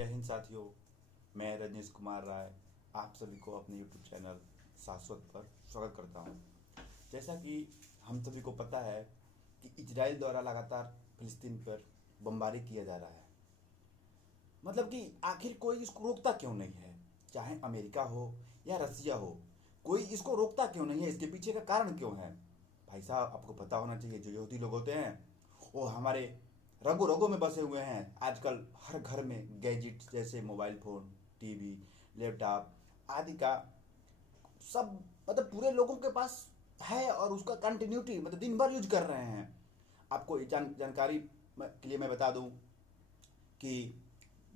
जय हिंद साथियों। मैं रजनीश कुमार राय आप सभी को अपने YouTube चैनल शाश्वत पर स्वागत करता हूं। जैसा कि हम सभी को पता है कि इजराइल द्वारा लगातार फिलिस्तीन पर बमबारी किया जा रहा है। मतलब कि आखिर कोई इसको रोकता क्यों नहीं है, चाहे अमेरिका हो या रसिया हो, कोई इसको रोकता क्यों नहीं है? इसके पीछे का कारण क्यों है? भाई साहब, आपको पता होना चाहिए, जो यहूदी लोग होते हैं वो हमारे रगों रगों में बसे हुए हैं। आजकल हर घर में गैजेट्स जैसे मोबाइल फ़ोन, टीवी, लैपटॉप आदि का सब मतलब पूरे लोगों के पास है और उसका कंटिन्यूटी मतलब दिन भर यूज कर रहे हैं। आपको जानकारी के लिए मैं बता दूं कि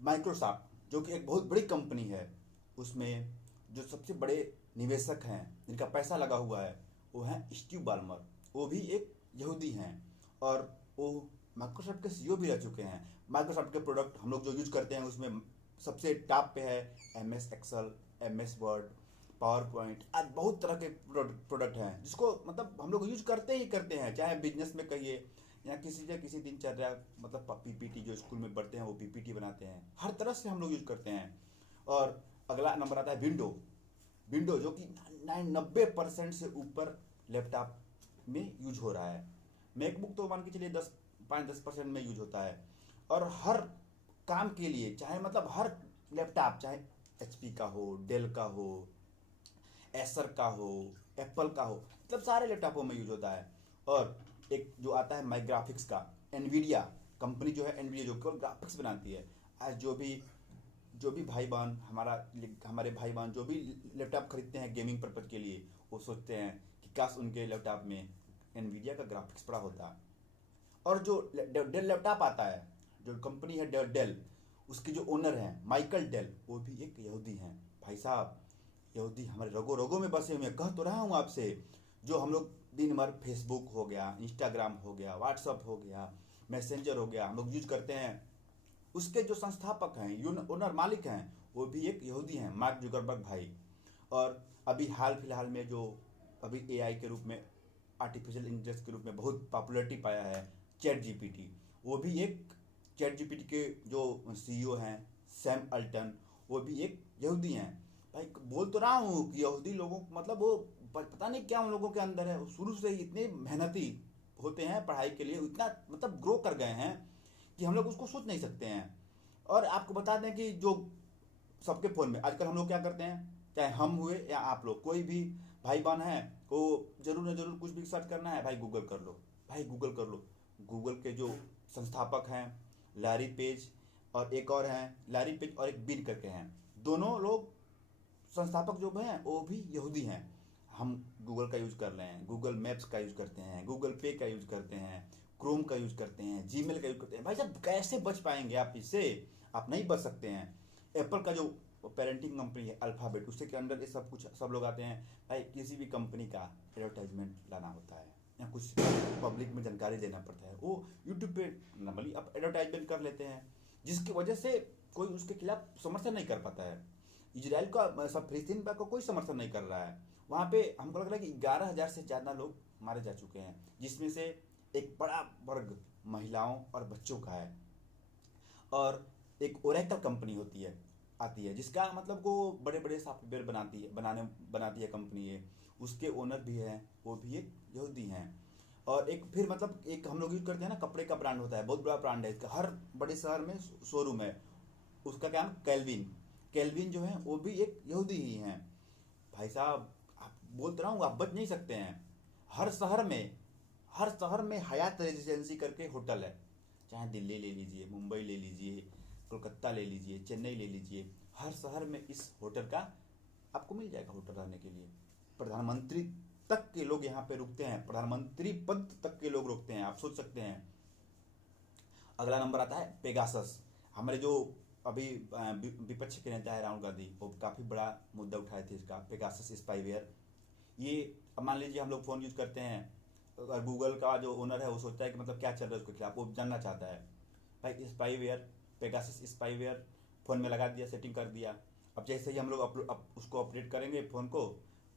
माइक्रोसॉफ्ट जो कि एक बहुत बड़ी कंपनी है, उसमें जो सबसे बड़े निवेशक हैं जिनका पैसा लगा हुआ है वो हैं स्टीव बाल्मर। वो भी एक यहूदी हैं और वो माइक्रोसॉफ्ट के सीईओ भी रह चुके हैं। माइक्रोसॉफ्ट के प्रोडक्ट हम लोग जो यूज करते हैं उसमें सबसे टॉप पे है MS Excel, MS Word, PowerPoint आज बहुत तरह के प्रोडक्ट हैं जिसको मतलब हम लोग यूज करते ही करते हैं, चाहे बिजनेस में कहिए या किसी दिनचर्या मतलब PPT जो स्कूल में पढ़ते हैं वो PPT बनाते हैं, हर तरह से हम लोग यूज करते हैं। और अगला नंबर आता है विंडो। विंडो जो कि 90% से ऊपर लैपटॉप में यूज हो रहा है। मैकबुक तो मान के चलिए 5-10% में यूज होता है। और हर काम के लिए चाहे मतलब हर लैपटॉप, चाहे HP का हो, डेल का हो, एसर का हो, एप्पल का हो, मतलब सारे लैपटॉपों में यूज होता है। और एक जो आता है माई ग्राफिक्स का, एनवीडिया कंपनी जो है, एनवीडिया जो केवल ग्राफिक्स बनाती है। आज जो भी भाई बहन हमारे भाई बहन जो भी लैपटॉप खरीदते हैं गेमिंग पर्पज के लिए, वो सोचते हैं कि काश उनके लैपटॉप में एनवीडिया का ग्राफिक्स पड़ा होता। और जो डेल लैपटॉप आता है, जो कंपनी है डेल, उसके जो ओनर हैं माइकल डेल, वो भी एक यहूदी हैं। भाई साहब, यहूदी हमारे रगों रगों में बसे हुए हैं। कह तो रहा हूँ आपसे, जो हम लोग दिन भर फेसबुक हो गया, इंस्टाग्राम हो गया, व्हाट्सअप हो गया, मैसेंजर हो गया, हम लोग यूज करते हैं, उसके जो संस्थापक हैं, ओनर मालिक हैं, वो भी एक यहूदी हैं, मार्क जुकरबर्ग भाई। और अभी हाल फिलहाल में जो अभी AI के रूप में, आर्टिफिशियल इंटेलिजेंस के रूप में बहुत पॉपुलरिटी पाया है, ChatGPT, वो भी एक ChatGPT के जो CEO हैं सैम अल्टन, वो भी एक यहूदी हैं। भाई बोल तो रहा हूँ कि यहूदी लोगों मतलब वो पता नहीं क्या उन लोगों के अंदर है, वो शुरू से ही इतने मेहनती होते हैं पढ़ाई के लिए, इतना मतलब ग्रो कर गए हैं कि हम लोग उसको सोच नहीं सकते हैं। और आपको बता दें कि जो सबके फ़ोन में आजकल हम लोग क्या करते हैं, चाहे हम हुए या आप लोग, कोई भी भाई बहन है को जरूर न जरूर कुछ भी सर्च करना है, भाई गूगल कर लो, भाई गूगल कर लो। गूगल के जो संस्थापक हैं लैरी पेज, और एक और हैं लैरी पेज और एक बीन करके हैं, दोनों लोग संस्थापक जो हैं वो भी यहूदी हैं। हम गूगल का यूज कर रहे हैं, गूगल मैप्स का यूज करते हैं, गूगल पे का यूज करते हैं, क्रोम का यूज करते हैं, जीमेल का यूज करते हैं। भाई साहब, कैसे बच पाएंगे आप इससे? आप नहीं बच सकते हैं। एप्पल का जो पेरेंटिंग कंपनी है अल्फाबेट, उसके के अंदर ये सब कुछ सब लोग आते हैं। भाई किसी भी कंपनी का एडवर्टाइजमेंट लाना होता है या कुछ पब्लिक में जानकारी देना पड़ता है, वो यूट्यूब पे नॉर्मली आप एडवर्टाइजमेंट कर लेते हैं, जिसकी वजह से कोई उसके खिलाफ समर्थन नहीं कर पाता है। इजराइल का सब फिलिस्तीन का कोई समर्थन नहीं कर रहा है। वहाँ पे हमको लग रहा है कि 11,000 से ज़्यादा लोग मारे जा चुके हैं, जिसमें से एक बड़ा वर्ग महिलाओं और बच्चों का है। और एक ओरेकल कंपनी होती है आती है, जिसका मतलब वो बड़े बड़े सॉफ्टवेयर बनाती है कंपनी है, उसके ओनर भी हैं, वो भी एक यहूदी हैं। और एक फिर मतलब एक हम लोग यूज करते हैं ना, कपड़े का ब्रांड होता है, बहुत बड़ा ब्रांड है इसका, हर बड़े शहर में शोरूम है, उसका क्या नाम, कैलविन। कैलविन जो है वो भी एक यहूदी ही हैं। भाई साहब, आप बोलते रहा हूँ, आप बच नहीं सकते हैं। हर शहर में हर शहर में हयात रेजिडेंसी करके होटल है, चाहे दिल्ली ले लीजिए, मुंबई ले लीजिए, कोलकाता ले लीजिए, चेन्नई ले लीजिए, हर शहर में इस होटल का आपको मिल जाएगा होटल रहने के लिए। प्रधानमंत्री तक के लोग यहाँ पे रुकते हैं, प्रधानमंत्री पद तक के लोग रुकते हैं, आप सोच सकते हैं। अगला नंबर आता है पेगासस। हमारे जो अभी विपक्ष के नेता है राहुल गांधी, वो काफ़ी बड़ा मुद्दा उठाए थे इसका, पेगासस स्पाईवेयर। ये अब मान लीजिए हम लोग फ़ोन यूज करते हैं, अगर गूगल का जो ओनर है वो सोचता है कि मतलब क्या चल रहा है उसके खिलाफ, वो जानना चाहता है। भाई स्पाईवेयर, पेगासस स्पाईवेयर फ़ोन में लगा दिया, सेटिंग कर दिया। अब जैसे ही हम लोग उसको अपडेट करेंगे फ़ोन को,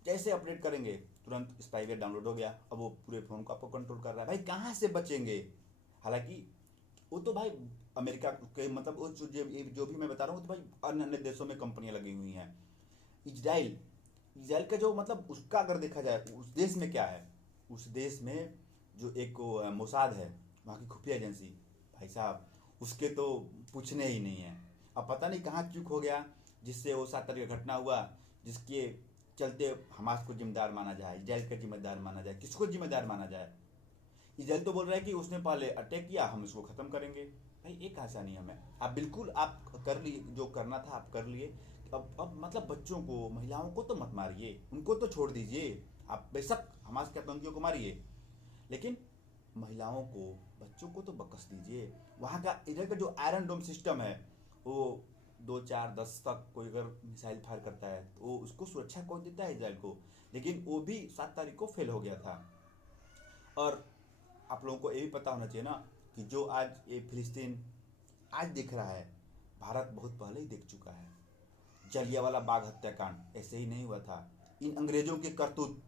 जैसे अपडेट करेंगे तुरंत स्पाईवेयर डाउनलोड हो गया। अब वो पूरे फ़ोन को आपको कंट्रोल कर रहा है। भाई कहाँ से बचेंगे? हालांकि वो तो भाई अमेरिका के मतलब वो जो भी मैं बता रहा हूँ तो भाई अन्य अन्य देशों में कंपनियां लगी हुई हैं। इजराइल इजराइल का जो मतलब उसका अगर देखा जाए उस देश में क्या है, उस देश में जो एक मोसाद है, वहाँ की खुफिया एजेंसी, भाई साहब उसके तो पूछने ही नहीं है। अब पता नहीं कहाँ चूक हो गया जिससे वो 7 तारीख का घटना हुआ, जिसके चलते हमास को जिम्मेदार माना जाए, इजराइल का जिम्मेदार माना जाए, किसको जिम्मेदार माना जाए। इजराइल तो बोल रहा है कि उसने पहले अटैक किया, हम इसको ख़त्म करेंगे। भाई एक ऐसा नियम है, आप बिल्कुल आप कर लिए, जो करना था आप कर लिए। अब मतलब बच्चों को महिलाओं को तो मत मारिए, उनको तो छोड़ दीजिए। आप बेशक हमास के आतंकियों को मारिए, लेकिन महिलाओं को बच्चों को तो बकस दीजिए। वहाँ का इधर का जो आयरन डोम सिस्टम है, वो 2 4 10 तक कोई अगर मिसाइल फायर करता है तो वो उसको सुरक्षा कौन देता है, इजराइल को। लेकिन वो भी 7 तारीख को फेल हो गया था। और आप लोगों को ये भी पता होना चाहिए ना कि जो आज ये फिलिस्तीन आज दिख रहा है, भारत बहुत पहले ही देख चुका है। जलियांवाला बाग हत्याकांड ऐसे ही नहीं हुआ था। इन अंग्रेजों की करतूत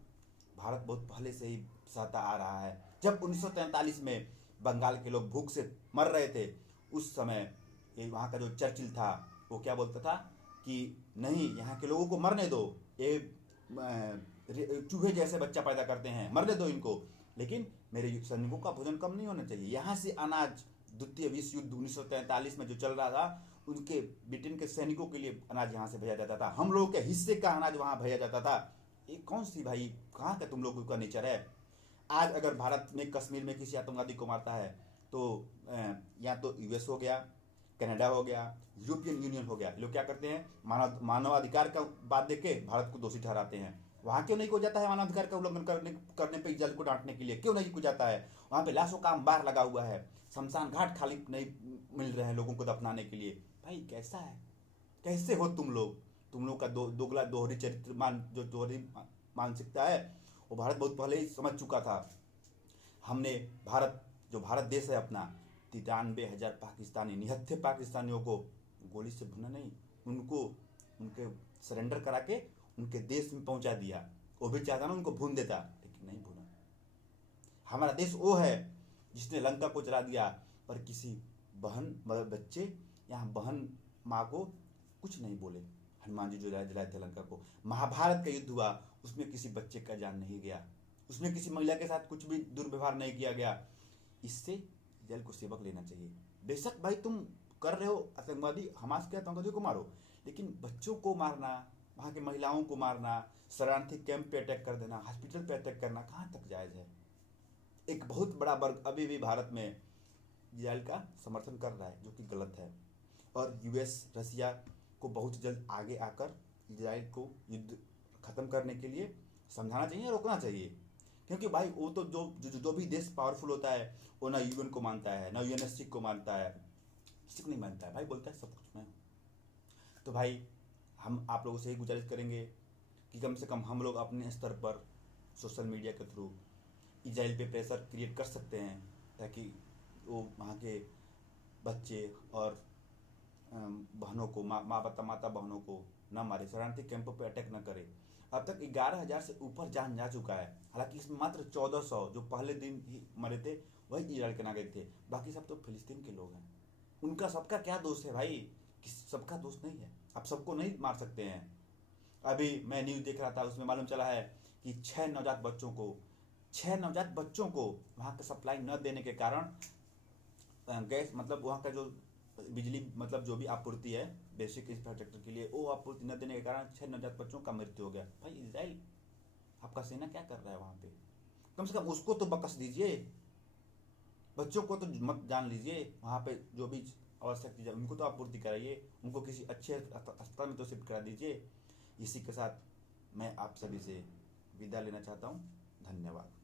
भारत बहुत पहले से ही सहता आ रहा है। जब 1943 में बंगाल के लोग भूख से मर रहे थे, उस समय ये वहाँ का जो चर्चिल था वो क्या बोलता था कि नहीं, यहाँ के लोगों को मरने दो, ये चूहे जैसे बच्चा पैदा करते हैं, मरने दो इनको, लेकिन मेरे सैनिकों का भोजन कम नहीं होना चाहिए। यहाँ से अनाज द्वितीय विश्व युद्ध 1943 में जो चल रहा था, उनके ब्रिटेन के सैनिकों के लिए अनाज यहाँ से भेजा जाता था, हम लोगों के हिस्से का अनाज वहाँ भेजा जाता था। ये कौन सी भाई, कहाँ का तुम लोगों का नेचर है। आज अगर भारत में कश्मीर में किसी आतंकवादी को मारता है तो या तो यूएस हो गया, कनाडा हो गया, यूरोपियन यूनियन हो गया, लोग क्या करते हैं, मानवाधिकार का बात देख के भारत को दोषी ठहराते हैं। वहाँ क्यों नहीं को जाता है मानवाधिकार का उल्लंघन करने पे इजराइल को डांटने के लिए, क्यों नहीं को जाता है। वहाँ पे लाशों का अंबार लगा हुआ है, शमशान घाट खाली नहीं मिल रहे हैं लोगों को दफनाने के लिए। भाई कैसा है, कैसे हो तुम लोग का दोगला दोहरी चरित्र जो दोहरी मानसिकता है, वो भारत बहुत पहले ही समझ चुका था। हमने भारत, जो भारत देश है अपना, 93,000 पाकिस्तानी निहत्थे पाकिस्तानियों को गोली से भुना नहीं, उनको उनके सरेंडर करा के उनके देश में पहुंचा दिया। वो भी चाहता ना उनको भून देता, लेकिन नहीं भूना। हमारा देश वो है जिसने लंका को जला दिया, पर किसी बहन बच्चे यहाँ बहन माँ को कुछ नहीं बोले। हनुमान जी जो जलाए थे लंका को, महाभारत का युद्ध हुआ, उसमें किसी बच्चे का जान नहीं गया, उसमें किसी महिला के साथ कुछ भी दुर्व्यवहार नहीं किया गया। इससे इजराइल को सबक लेना चाहिए। बेशक भाई तुम कर रहे हो आतंकवादी, हमास के आतंकवादियों को मारो, लेकिन बच्चों को मारना, वहाँ की महिलाओं को मारना, शरणार्थी कैंप पे अटैक कर देना, हॉस्पिटल पे अटैक करना कहाँ तक जायज़ है। एक बहुत बड़ा वर्ग अभी भी भारत में इजराइल का समर्थन कर रहा है, जो कि गलत है। और यूएस रसिया को बहुत जल्द आगे आकर इजराइल को युद्ध खत्म करने के लिए समझाना चाहिए, रोकना चाहिए। क्योंकि भाई वो तो जो भी देश पावरफुल होता है वो ना यूएन को मानता है, ना यूएनएससी को मानता है, किसी को नहीं मानता है भाई, बोलता है सब कुछ मैं। तो भाई हम आप लोगों से ही गुजारिश करेंगे कि कम से कम हम लोग अपने स्तर पर सोशल मीडिया के थ्रू इजराइल पे प्रेशर क्रिएट कर सकते हैं, ताकि वो वहाँ के बच्चे और बहनों को, माता बहनों को न मारे, शरणार्थी कैंपों पे अटैक न करे। अब तक 11,000 से ऊपर जान जा चुका है, हालांकि इसमें मात्र 1400 जो पहले दिन ही मरे थे वही इजराइल के नागरिक थे, बाकी सब तो फिलिस्तीन के लोग हैं। उनका सबका क्या दोष है भाई, सबका दोष नहीं है, आप सबको नहीं मार सकते हैं। अभी मैं न्यूज़ देख रहा था, उसमें मालूम चला है कि 6 नवजात बच्चों को वहाँ का सप्लाई न देने के कारण गैस मतलब वहाँ का जो बिजली मतलब जो भी आपूर्ति है बेसिक इंफ्रास्ट्रक्चर के लिए, वो आपूर्ति न देने के कारण 6 नवजात बच्चों का मृत्यु हो गया। भाई इजराइल आपका सेना क्या कर रहा है वहाँ पे, कम से कम उसको तो बकस दीजिए, बच्चों को तो मत जान लीजिए। वहाँ पे जो भी आवश्यक चीज़ है उनको तो आपूर्ति कराइए, उनको किसी अच्छे अस्पताल में तो शिफ्ट करा दीजिए। इसी के साथ मैं आप सभी से विदा लेना चाहता हूँ। धन्यवाद।